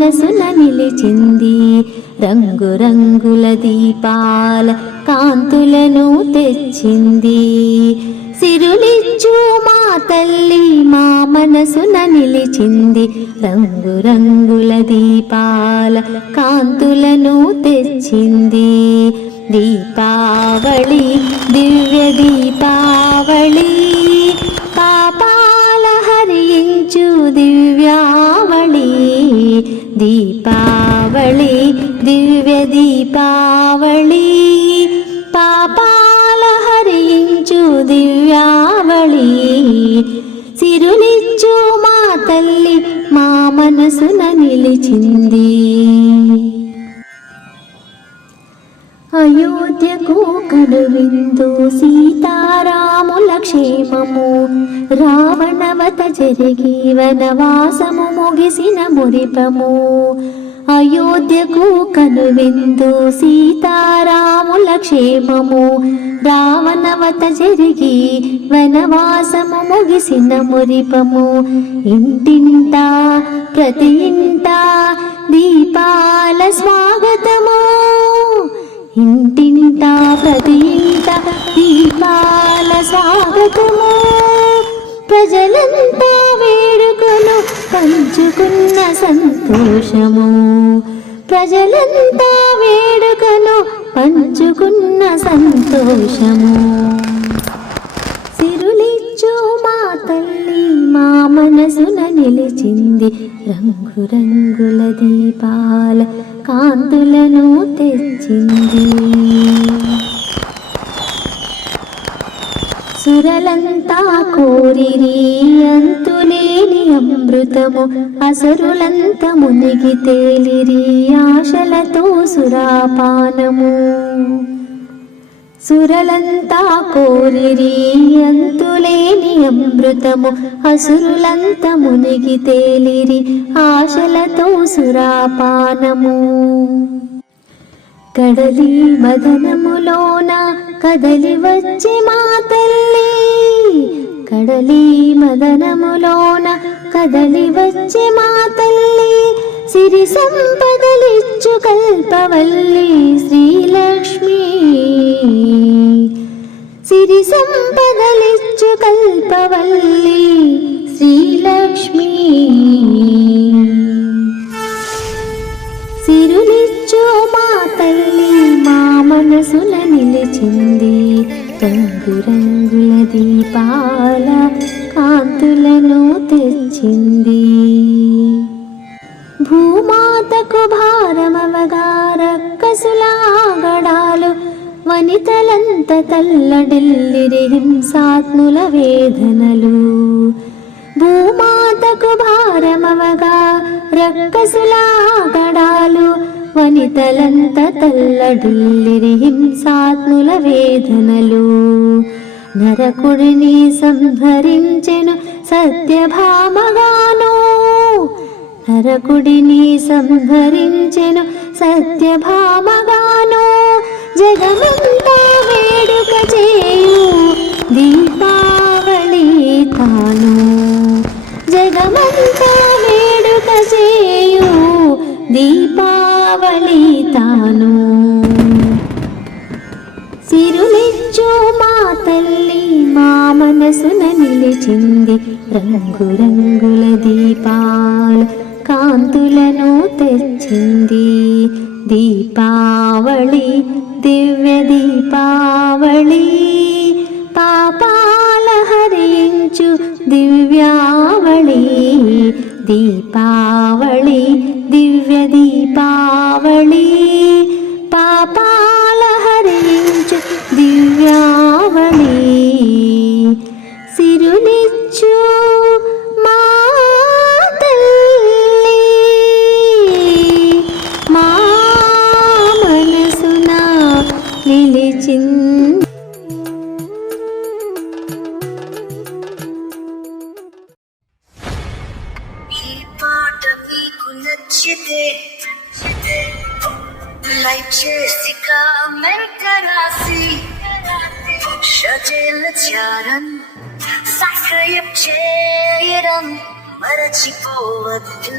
మనసున నిలిచింది. రంగురంగుల దీపాల కాంతులను తెచ్చింది. సిరులిచ్చు మా తల్లి మా మనసున నిలిచింది. రంగురంగుల దీపాల కాంతులను తెచ్చింది. దీపావళి దివ్య దీపావళి పాపాల హరించు దివ్యా దీపావళి దివ్య దీపావళి పాపాల హరించు దివ్యావళి సిరులిచ్చు మా తల్లి మా మనసున నిలిచింది అయోధ్యకు కనువిందు సీతా క్షేమము. రావణవత జరిగి వనవాసము ముగిసిన మురిపము. అయోధ్యకు కనువిందు సీతారాముల క్షేమము. రావణవత జరిగి వనవాసము ముగిసిన మురిపము. ఇంటింట ప్రతి ఇంట దీపాల స్వాగతము. ఇంటింట ప్రతి ఇంట దీపాల స్వాగతము ప్రజలంతా వేడుకలు పంచుకున్న సంతోషము. ప్రజలంతా వేడుకను పంచుకున్న సంతోషము. సిరులిచ్చు మా తల్లి మా మనసున నిలిచింది రంగురంగుల దీపాల కాంతులను తెచ్చింది. సురలంతా కోరిరి అంతులేని అమృతము అసురులంత మునిగి తేలిరి ఆశలతో సురాపానము. సురలంతా కోరిరి అంతులేని అమృతము అసురులంత మునిగి తేలిరి ఆశలతో సురాపానము. కడలి మదనములోన కదలి వచ్చి మా తల్లి. కడలి మదనములోన కదలి వచ్చి మా తల్లి. సిరి సంపదలిచ్చు కల్పవల్లి శ్రీలక్ష్మి. సిరి సంపదలిచ్చు కల్పవల్లి శ్రీలక్ష్మి. మనసున నిలిచింది. రంగురంగుల దీపాల కాంతులను తెచ్చింది. భూమాతకు భారమవగా రక్కసులాగడాలు వనితలంత తల్లడిల్లిరి హింసాత్ముల వేదనలు. భూమాతకు భారమవగా రక్కసులాగడాలు వనితలంత తల్లడిల్లిరి హింసాత్ముల వేదనలు. నరకుడిని సంహరించెను సత్యభామగాను. నరకుడిని సంహరించెను సత్యభామగాను. జగమంతా వేడుక చేయు దీపావళి తాను. జగమంతా దీపావళి తాను సిరులిచ్చు మా తల్లి మా మనసున నిలిచింది రంగురంగుల దీపాలు. కాంతులను తెచ్చింది దీపావళి దివ్య దీపావళి. పాపాల హరించు దివ్యావళి దీపా పాట మీకు నచ్చితే లైక్ చేసి కామెంట్ రాసి షజేల చారన్ సబ్స్క్రైబ్ చేయడం మరచిపోవద్దు.